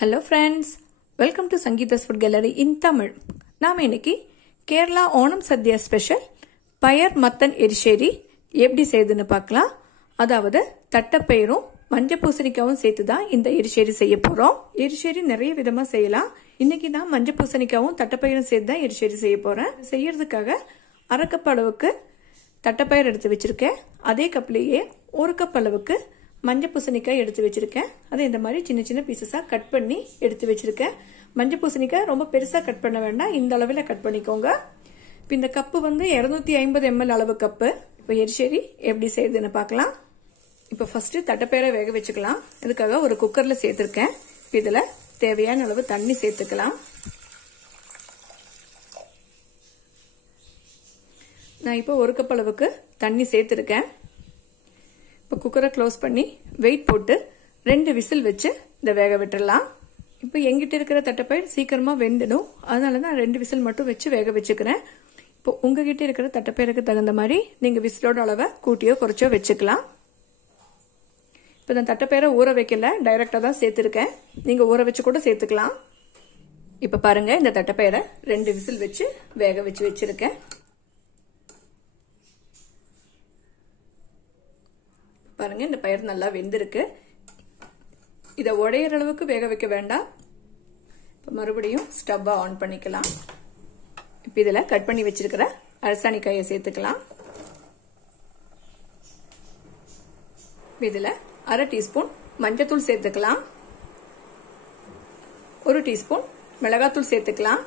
Hello friends, welcome to Sangeeta's Food Gallery in Tamil. நாம இன்னைக்கு Kerala Onam Sathya special பயர் மத்தன் எரிசேரி எப்படி செய்யுதுன்னு பார்க்கலாம். அதாவது தட்டப்பயிரும் மஞ்சள் பூசணிக்காவும் சேர்த்து தான் இந்த எரிசேரி செய்ய போறோம். எரிசேரி நிறைய விதமா செய்யலாம். இன்னைக்கு நான் மஞ்சள் பூசணிக்காவும் தட்டப்பயிரும் சேர்த்து தான் எரிசேரி செய்ய போறேன். செய்யறதுக்காக அரை கப் அளவுக்கு தட்டப்பயிர் எடுத்து வச்சிருக்கேன். அதே கப்லயே ஒரு கப் அளவுக்கு மஞ்சள் பூசணிக்காய் எடுத்து வச்சிருக்கேன். அதை இந்த மாதிரி சின்ன சின்ன பீசஸா கட் பண்ணி எடுத்து வச்சிருக்கேன். மஞ்சள் பூசணிக்காய் ரொம்ப பெருசா கட் பண்ண வேண்டாம், இந்த அளவுல கட் பண்ணிக்கோங்க. இப்போ இந்த கப்பு வந்து 250 ml அளவு கப்பு. இப்போ எரிசேரி எப்படி செய்யுதுன்னு பார்க்கலாம். இப்போ ஃபர்ஸ்ட் தட்டப்பயிரை வேக வச்சுக்கலாம். இதுக்காக ஒரு குக்கர்ல சேர்த்திருக்கேன். இதுல தேவையான அளவு தண்ணி சேர்த்துக்கலாம். நான் இப்போ ஒரு கப் அளவுக்கு தண்ணி சேர்த்திருக்கேன். இப்போ குக்கரை க்ளோஸ் பண்ணி வெயிட் போட்டு 2 விசில் வச்சு இதை வேக விட்டுடலாம். இப்போ எங்கிட்ட இருக்கிற தட்டப்பயிர் சீக்கிரமா வெந்துடும், அதனால தான் 2 விசில் மட்டும் வச்சு வேக வச்சுக்கிறேன். இப்போ உங்ககிட்ட இருக்கிற தட்டப்பயிருக்கு தகுந்த மாதிரி நீங்க விசிலோட அளவை கூட்டியோ குறைச்சோ வச்சுக்கலாம். இப்போ நான் தட்டப்பயிரை ஊற வைக்கல, டைரக்டா தான் சேர்த்திருக்கேன். நீங்க ஊற வச்சு கூட சேர்த்துக்கலாம். இப்போ பாருங்க, இந்த தட்டப்பயிரை 2 விசில் வச்சு வேக வச்சு வச்சிருக்கேன். பாருங்க, இந்த பயிர் நல்லா வெந்திருக்கு. இதை உடையிற அளவுக்கு வேக வைக்க வேண்டாம். இப்போ மறுபடியும் ஸ்டவ்வை ஆன் பண்ணிக்கலாம். இப்போ இதில் கட் பண்ணி வச்சிருக்கிற அரசாணிக்காயை சேர்த்துக்கலாம். இதில் அரை டீஸ்பூன் மஞ்சத்தூள் சேர்த்துக்கலாம். 1 டீஸ்பூன் மிளகாத்தூள் சேர்த்துக்கலாம்.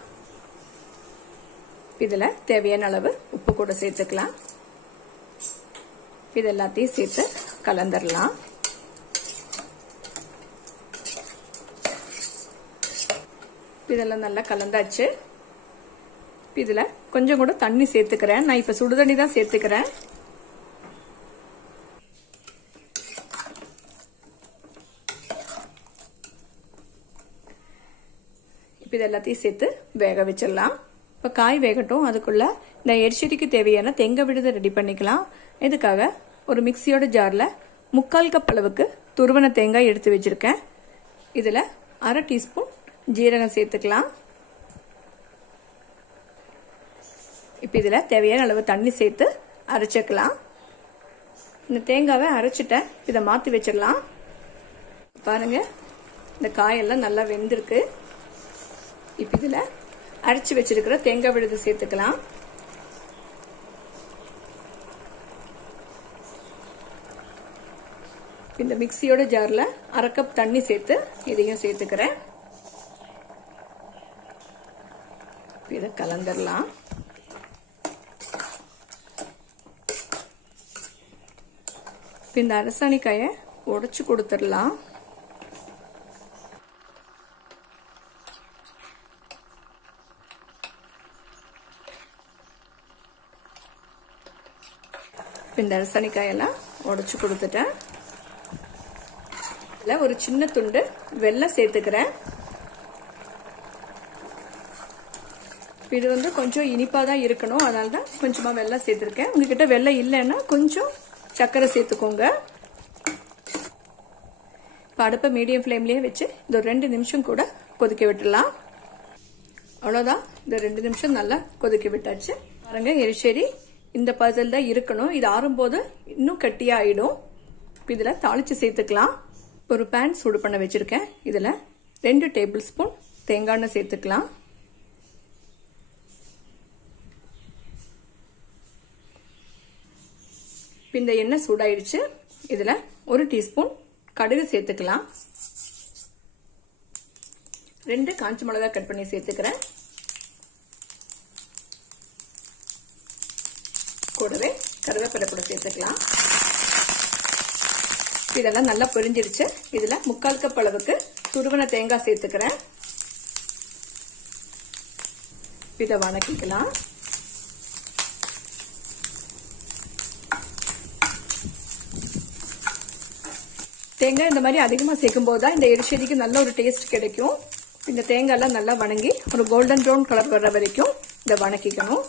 இதில் தேவையான அளவு உப்பு கூட சேர்த்துக்கலாம். இது எல்லாத்தையும் சேர்த்து கலந்துடலாம். இதெல்லாம் நல்லா கலந்தாச்சு. இதுல கொஞ்சம் கூட தண்ணி சேர்த்துக்கிறேன். நான் இப்ப சுடுதண்ணி தான் சேர்த்துக்கிறேன். இப்ப இது எல்லாத்தையும் சேர்த்து வேக வச்சிடலாம். இப்ப காய் வேகட்டும். அதுக்குள்ள இந்த எரிசேரிக்கு தேவையான தேங்காய் விழுதை ரெடி பண்ணிக்கலாம். இதுக்காக ஒரு மிக்சியோட ஜார்ல 3/4 கப் அளவுக்கு துருவன தேங்காய் எடுத்து வச்சிருக்கேன். இதுல அரை டீஸ்பூன் ஜீரகம் சேர்த்துக்கலாம். இப்ப இதுல தேவையான அளவு தண்ணி சேர்த்து அரைச்சுக்கலாம். இந்த தேங்காவை அரைச்சிட்டேன். இதை மாத்தி வச்சிடலாம். பாருங்க, இந்த காயெல்லாம் நல்லா வெந்திருக்கு. இப்ப இதுல அரைச்சு வச்சிருக்கிற தேங்காய் விழுது சேர்த்துக்கலாம். இந்த மிக்சியோட ஜார்ல அரை கப் தண்ணி சேர்த்து இதையும் சேர்த்துக்கிறேன். இதை கலந்துடலாம். இந்த அரசாணிக்காயை உடைச்சு கொடுத்துடலாம். இந்த அரசாணிக்காயெல்லாம் உடைச்சு கொடுத்துட்டேன். ஒரு சின்ன துண்டு வெல்லம் சேர்த்துக்கிறேன். இது வந்து கொஞ்சம் இனிப்பா தான் இருக்கணும், அதனாலதான் கொஞ்சமா வெல்லம் சேர்த்திருக்கேன். உங்ககிட்ட வெல்லம் இல்லைன்னா கொஞ்சம் சர்க்கரை சேர்த்துக்கோங்க. இப்ப அடுப்பை மீடியம் ஃப்ளேம்லயே வச்சு இந்த 2 நிமிஷம் கூட கொதிக்க விட்டுடலாம். அவ்வளவுதான், இந்த 2 நிமிஷம் நல்லா கொதிக்க விட்டாச்சு. பாருங்க, எரிசேரி இந்த பதத்தில் தான் இருக்கணும். இது ஆறும்போது இன்னும் கட்டியா ஆயிடும். இதுல தாளிச்சு சேர்த்துக்கலாம். ஒரு பேன் சூடு பண்ண வச்சிருக்கேன். இதுல 2 டேபிள் ஸ்பூன் தேங்காய் எண்ணெய் சேர்த்துக்கலாம். இந்த எண்ணெய் சூடாயிடுச்சு. இதுல 1 டீஸ்பூன் கடுகு சேர்த்துக்கலாம். 2 காஞ்ச மிளகாய் கட் பண்ணி சேர்த்துக்கிறேன். கூடவே கருவேப்பிலை கூட சேர்த்துக்கலாம். இதெல்லாம் நல்லா பொரிஞ்சிருச்சு. இதுல 3/4 கப் அளவுக்கு துருவன தேங்காய் சேர்த்துக்கிறேன். இதை வணக்கிக்கலாம். தேங்காய் இந்த மாதிரி அதிகமா சேர்க்கும் போதுதான் இந்த எரிசேரிக்கு நல்ல ஒரு டேஸ்ட் கிடைக்கும். இந்த தேங்காய் எல்லாம் நல்லா வணங்கி ஒரு கோல்டன் ப்ரௌன் கலர் வர்ற வரைக்கும் இதை வணக்கிக்கணும்.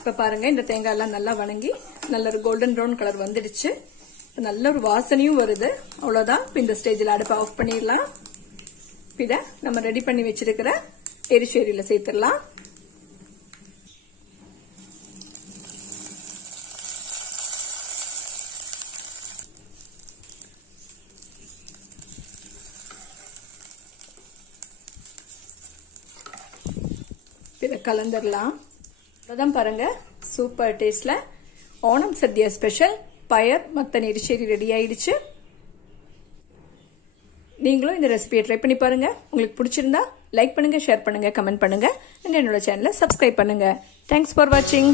இப்ப பாருங்க, இந்த தேங்காய் எல்லாம் நல்லா வணங்கி நல்ல ஒரு கோல்டன் ப்ரௌன் கலர் வந்துடுச்சு. நல்ல ஒரு வாசனையும் வருது. அவ்வளவுதான். இந்த ஸ்டேஜில் அடுப்பை ஆஃப் பண்ணிடலாம். இதை நம்ம ரெடி பண்ணி வச்சிருக்கிற எரிசேரியில சேர்த்துடலாம். இதை கலந்துடலாம். அதான் பாருங்க, சூப்பர் டேஸ்ட்ல ஓணம் சத்யா ஸ்பெஷல் பயர் மத்தன் எரிசேரி ரெடி ஆயிடுச்சு. நீங்களும் இந்த ரெசிபியை ட்ரை பண்ணி பாருங்க. உங்களுக்கு பிடிச்சிருந்தா லைக் பண்ணுங்க, ஷேர் பண்ணுங்க, கமெண்ட் பண்ணுங்க. என்னோட சேனலை சப்ஸ்கிரைப் பண்ணுங்க. தேங்க்ஸ் ஃபார் வாட்சிங்.